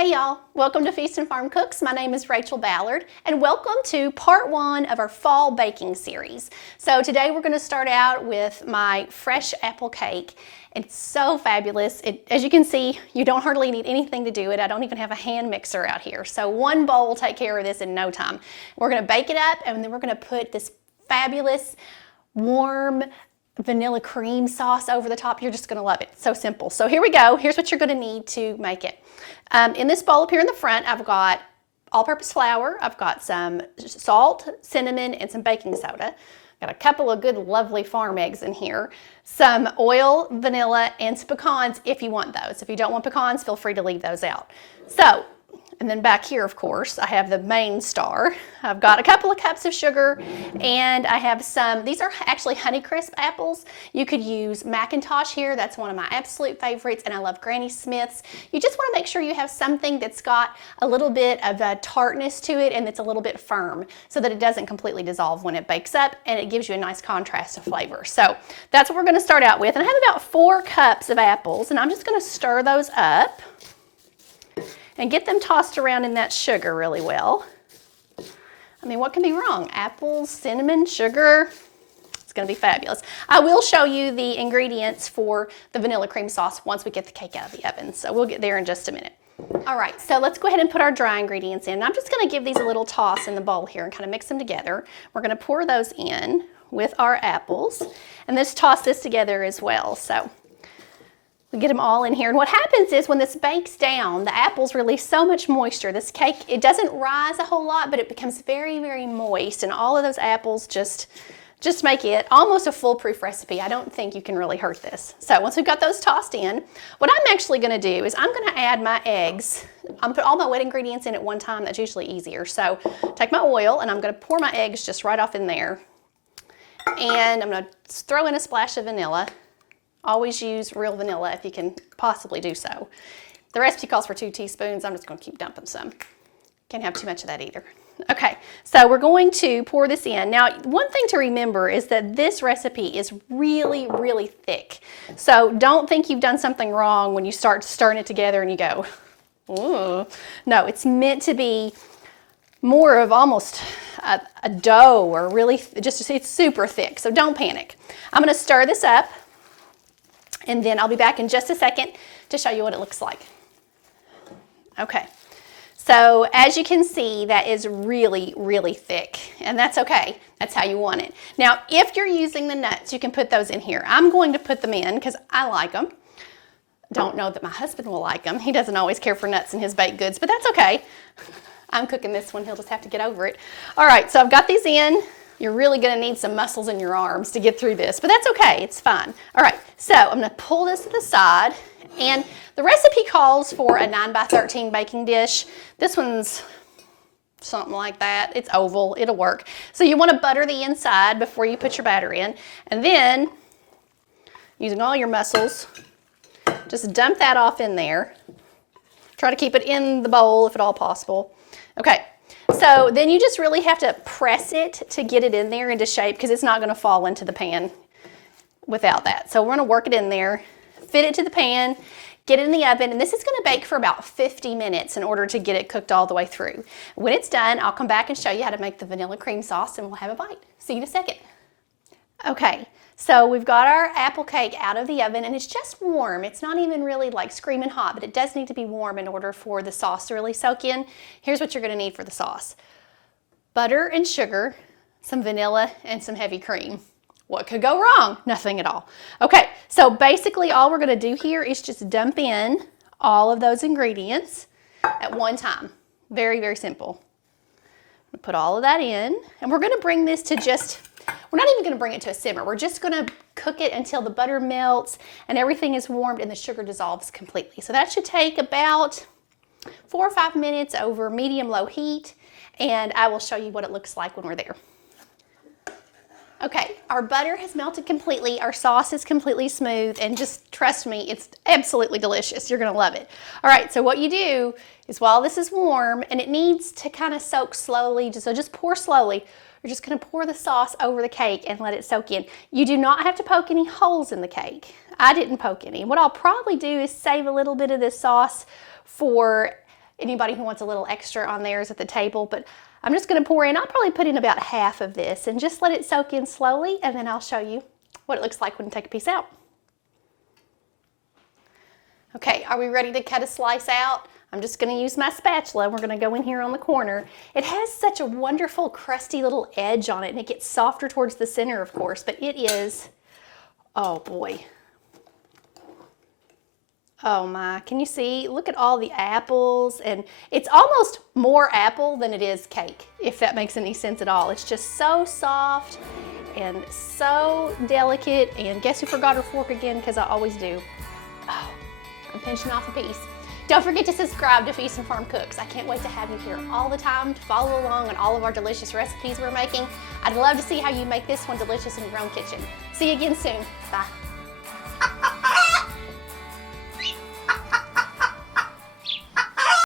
Hey y'all, welcome to Feast and Farm Cooks. My name is Rachel Ballard and welcome to part one of our fall baking series. So today we're going to start out with my fresh apple cake. It's so fabulous. As you can see, you don't hardly need anything to do it. I don't even have a hand mixer out here. So one bowl will take care of this in no time. We're going to bake it up and then we're going to put this fabulous warm vanilla cream sauce over the top. You're just going to love it. So simple. So here we go. Here's what you're going to need to make it. In this bowl up here in the front, I've got all-purpose flour. I've got some salt, cinnamon, and some baking soda. Got a couple of good, lovely farm eggs in here. Some oil, vanilla, and some pecans if you want those. If you don't want pecans, feel free to leave those out. So, and then back here, of course, I have the main star. I've got a couple of cups of sugar, and I have some, these are actually Honeycrisp apples. You could use McIntosh here. That's one of my absolute favorites, and I love Granny Smith's. You just want to make sure you have something that's got a little bit of a tartness to it and it's a little bit firm so that it doesn't completely dissolve when it bakes up, and it gives you a nice contrast of flavor. So that's what we're going to start out with. And I have about 4 cups of apples, and I'm just going to stir those up and get them tossed around in that sugar really well. I mean, what can be wrong? Apples, cinnamon, sugar. It's going to be fabulous. I will show you the ingredients for the vanilla cream sauce once we get the cake out of the oven, so we'll get there in just a minute. All right, so let's go ahead and put our dry ingredients in. I'm just going to give these a little toss in the bowl here and kind of mix them together. We're going to pour those in with our apples, and just toss this together as well. So we get them all in here, and what happens is when this bakes down, the apples release so much moisture. This cake, it doesn't rise a whole lot, but it becomes very, very moist, and all of those apples just make it almost a foolproof recipe. I don't think you can really hurt this. So once we've got those tossed in, what I'm actually going to do is I'm going to add my eggs. I'm going to put all my wet ingredients in at one time. That's usually easier. So take my oil, and I'm going to pour my eggs just right off in there, and I'm going to throw in a splash of vanilla. Always use real vanilla if you can possibly do so. The recipe calls for 2 teaspoons. I'm just going to keep dumping some. Can't have too much of that either. Okay, so we're going to pour this in. Now, one thing to remember is that this recipe is really, really thick. So don't think you've done something wrong when you start stirring it together and you go, ooh. No, it's meant to be more of almost a dough, or really just, it's super thick. So don't panic. I'm going to stir this up, and then I'll be back in just a second to show you what it looks like. Okay, so as you can see, that is really, really thick, and that's okay. That's how you want it. Now, if you're using the nuts, you can put those in here. I'm going to put them in because I like them. Don't know that my husband will like them. He doesn't always care for nuts in his baked goods, but that's okay. I'm cooking this one. He'll just have to get over it. All right, so I've got these in. You're really going to need some muscles in your arms to get through this, but that's okay. It's fine. All right, so I'm going to pull this to the side, and the recipe calls for a 9 by 13 baking dish. This one's something like that. It's oval. It'll work. So you want to butter the inside before you put your batter in, and then using all your muscles, just dump that off in there. Try to keep it in the bowl if at all possible. Okay. So then you just really have to press it to get it in there into shape, because it's not going to fall into the pan without that. So we're going to work it in there, fit it to the pan, get it in the oven, and this is going to bake for about 50 minutes in order to get it cooked all the way through. When it's done, I'll come back and show you how to make the vanilla cream sauce, and we'll have a bite. See you in a second. Okay. So we've got our apple cake out of the oven, and it's just warm. It's not even really like screaming hot, but it does need to be warm in order for the sauce to really soak in. Here's what you're going to need for the sauce: butter and sugar, some vanilla, and some heavy cream. What could go wrong? Nothing at all. Okay, so basically all we're going to do here is just dump in all of those ingredients at one time. Very, very simple. Put all of that in, and we're going to bring this to we're not even going to bring it to a simmer. We're just going to cook it until the butter melts and everything is warmed and the sugar dissolves completely. So that should take about 4 or 5 minutes over medium-low heat, and I will show you what it looks like when we're there. Okay, our butter has melted completely. Our sauce is completely smooth, and just trust me, it's absolutely delicious. You're going to love it. All right, so what you do is while this is warm, and it needs to kind of soak slowly, so just pour slowly. We're just going to pour the sauce over the cake and let it soak in. You do not have to poke any holes in the cake. I didn't poke any. What I'll probably do is save a little bit of this sauce for anybody who wants a little extra on theirs at the table, but I'm just gonna pour in, I'll probably put in about half of this and just let it soak in slowly, and then I'll show you what it looks like when you take a piece out. Okay, are we ready to cut a slice out? I'm just gonna use my spatula. We're gonna go in here on the corner. It has such a wonderful crusty little edge on it, and it gets softer towards the center, of course, but it is, oh boy. Oh my, can you see? Look at all the apples, and it's almost more apple than it is cake, if that makes any sense at all. It's just so soft and so delicate, and guess who forgot her fork again, because I always do. Oh, I'm pinching off a piece. Don't forget to subscribe to Feast and Farm Cooks. I can't wait to have you here all the time to follow along on all of our delicious recipes we're making. I'd love to see how you make this one delicious in your own kitchen. See you again soon. Bye.